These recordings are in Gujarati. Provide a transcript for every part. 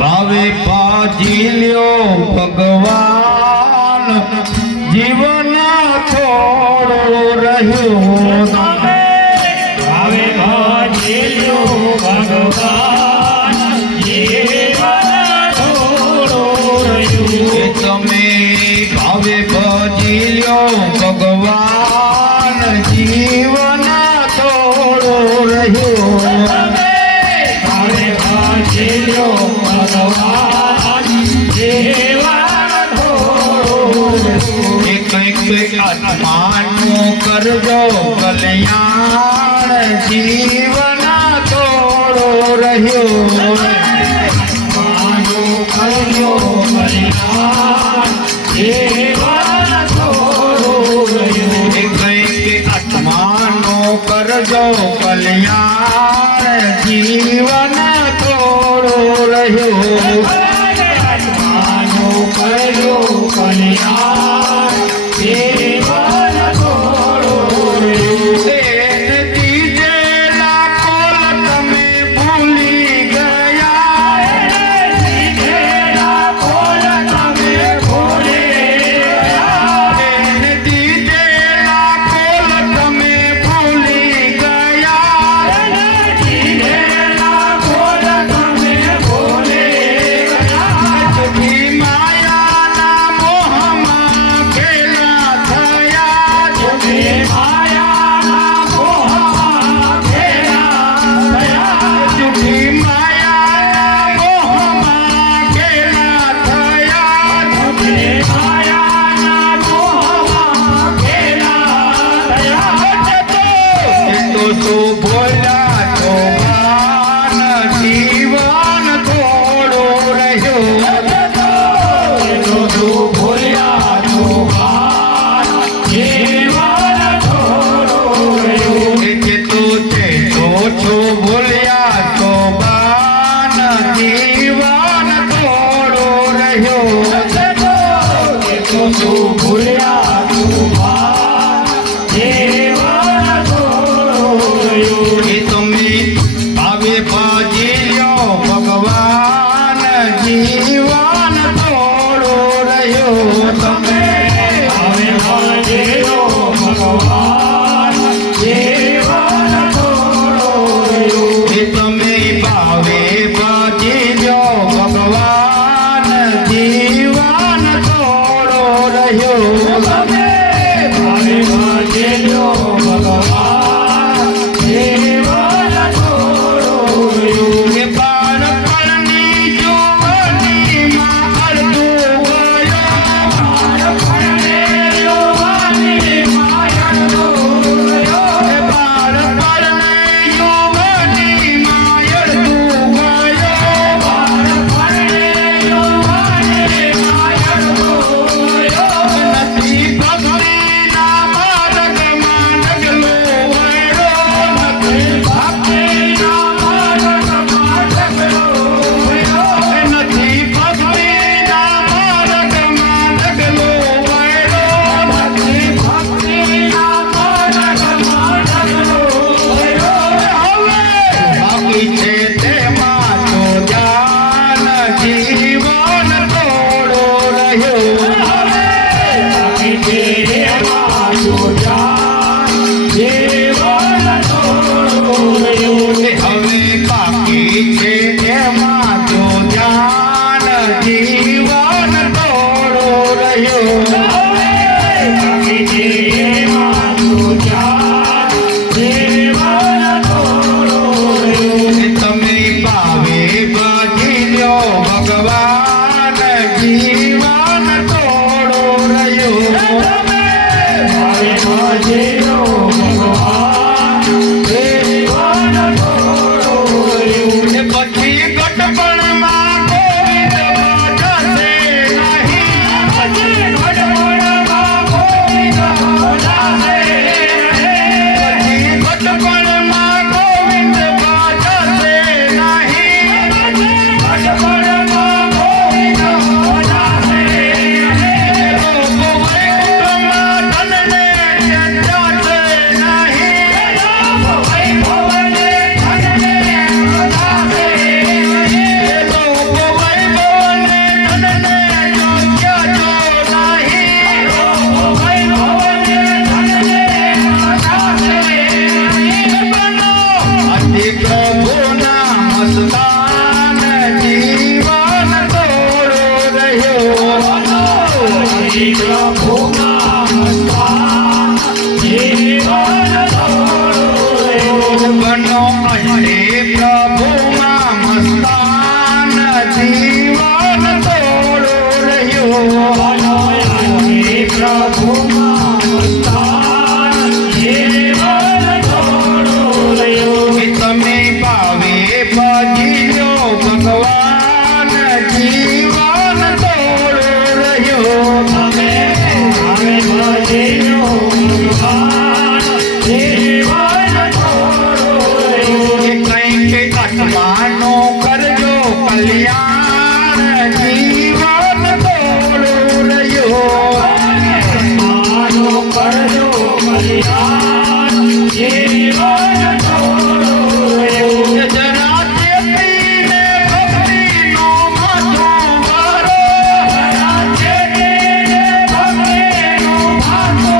ભાવે ભાજી લ્યો ભગવાન જીવન થોડો રહ્યો ભાવે ભાજી લ્યો ભગવાન જીવન થોડો રહ્યો તમે ભાવે ભાજી લ્યો ભગવાન જીવન થોડો રહ્યો ભાવે ભાજી લ્યો ભગવાન જીવન થોડો રહ્યો કંઈક આત્માનું કરજો કલ્યાણ જીવન થોડો રહ્યો કરજો કલ્યાણ જીવન થોડો રહ્યો કંઈક આત્માનો કરજો કલ્યાણ જીવન થોડો રહ્યો આત્માનો કરજો કલ્યાણ જીવન થોડો રહ્યો દીધેલા કોલ તમે ભૂલી ગયા દીધેલા કોલ તમે ભૂલી પ્રભુના મસ્તાન જીવન થોડું બનો અંતે પ્રભુના મસ્તાન જીવન થોડું રહ્યું બનો અંતે પ્રભુના મસ્તાન જીવન થોડું રહ્યું કે તમે પાવે ભજી લો ભગવાન જીવન થોડું રહ્યું તમે આવે ભજ્યો ભગવાન જીવન થોડું રહ્યું કે કંઈક આત્માનો કરજો કલ્યાણ જીવન થોડું રહ્યું માનો કરજો કલ્યાણ જીવન થોડું રહ્યું કે જરા ચેતીને ભક્તિનો માથો મારો જરા ચેતીને ભક્તિનો માથો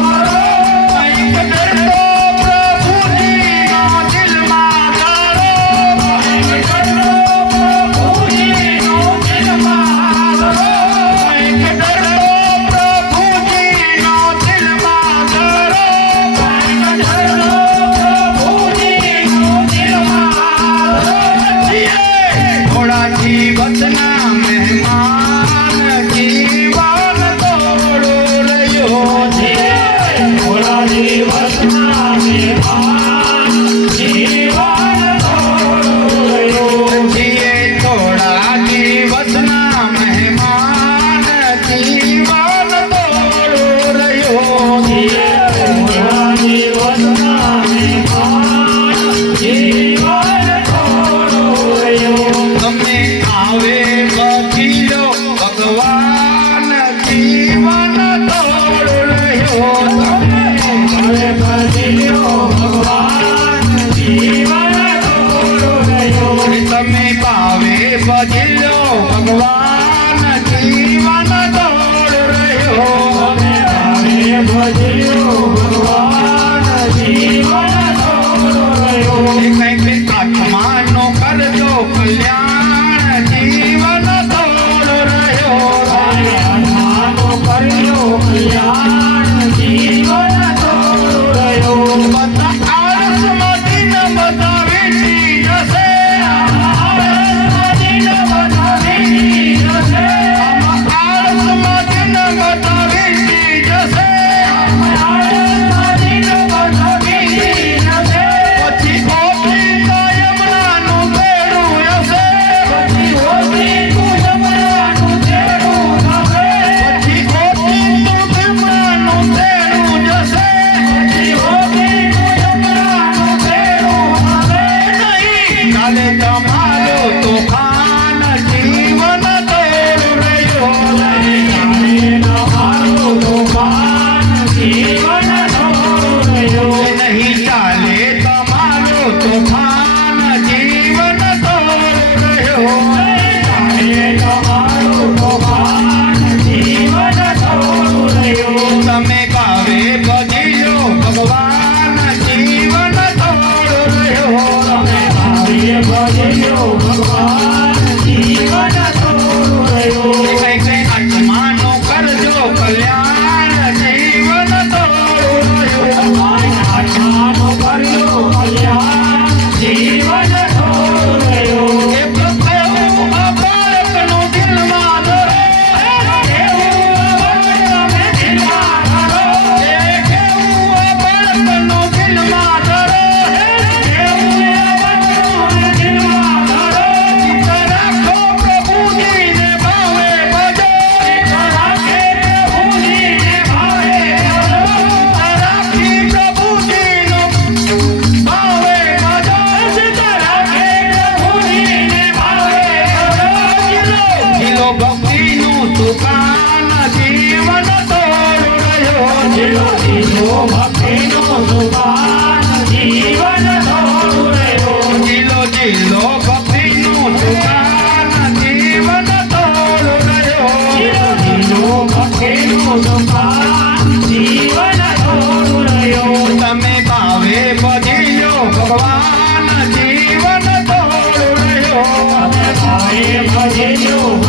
મારો કંઈક ડરતો પ્રભુજીનો દિલમાં તારો કંઈક ડરતો પ્રભુજીનો દિલમાં થોડા જીવતના મહેમાન જીવન થોડું રહ્યું થોડા દિવસના મહેમાન જીવન થોડું રહ્યું છીએ થોડા દિવસના મહેમાન જીવન થોડું રહ્યું થોડા દિવસના મહેમાન જીવન થોડું રહ્યું તમે આવે બચી લો ભગવાન જીવન થોડું રહ્યું હવે ભજ્યો ભગવાન જીવન થોડું રહ્યું તમે પાવે બચી લો ભગવાન જીવન થોડું રહ્યું તમે ભાવે ભજ્યો ભગવાન જીવન થોડું રહ્યું કંઈક આત્માનો કરજો કલ્યાણ જીવન થોડું રહ્યું આત્માનો કર્યો કલ્યાણ જીવન થોડું રહ્યું બધા આળસમાંથી ન બધા વીતી જશે આળસમાંથી ન બધા વીતી જશે આમાં આળસમાંથી ન બધા વીતી જશે આળસમાંથી ન બધા વીતી જશે પછી ઓછી કાયમનાનું તેડું હશે પછી ઓછી તું જમવાનું તેડું થશે પછી ઓછી તું જમવાનું તેડું જશે પછી ઓછી તું જમવાનું તેડું થશે નહીં કાલે તમારો તોફાન જીવન થોડું રહ્યું તારે તમારો તોફાન જીવન થોડું રહ્યું નહીં ચાલે તમારો તોફાન જીવન થોડું રહ્યું તારે તમારો તોફાન જીવન થોડું રહ્યું તમે ભાવે ભજી લો ભગવાન જીવન થોડું રહ્યું તમે ભાવે ભજ્યો ભગવાન જીવન થોડું રહ્યું કંઈક આત્માનો કરજો કલ્યાણ જીવન થોડું રહ્યું આત્માનો કર્યો કલ્યાણ જીવન થોડું રહ્યું એ પ્રભુ આ બાળકનું દિલમાં ધરો એવું તમે દિલમાં ધરો એ કેવું આ બાળકનું દિલમાં ધરો એવું દિલમાં ધરો રાખો પ્રભુજીને ભાવે ભજો રાખે પ્રભુજીને ભાવે ભજો રાખી પ્રભુજીનો ભાવે ભજો રાખે પ્રભુજીને ભાવે ભજો કિલો ભક્તિનું દુકાન જીવન થોડું રહ્યું જીલો જીલો ભક્તિનો દુકાન જીવન થોડું રહ્યું કિલો કિલો ભક્તિનું દુકાન જીવન થોડું રહ્યું જીલો જીલો ભક્તિનો દુકાન જીવન થોડું રહ્યું તમે ભાવે જો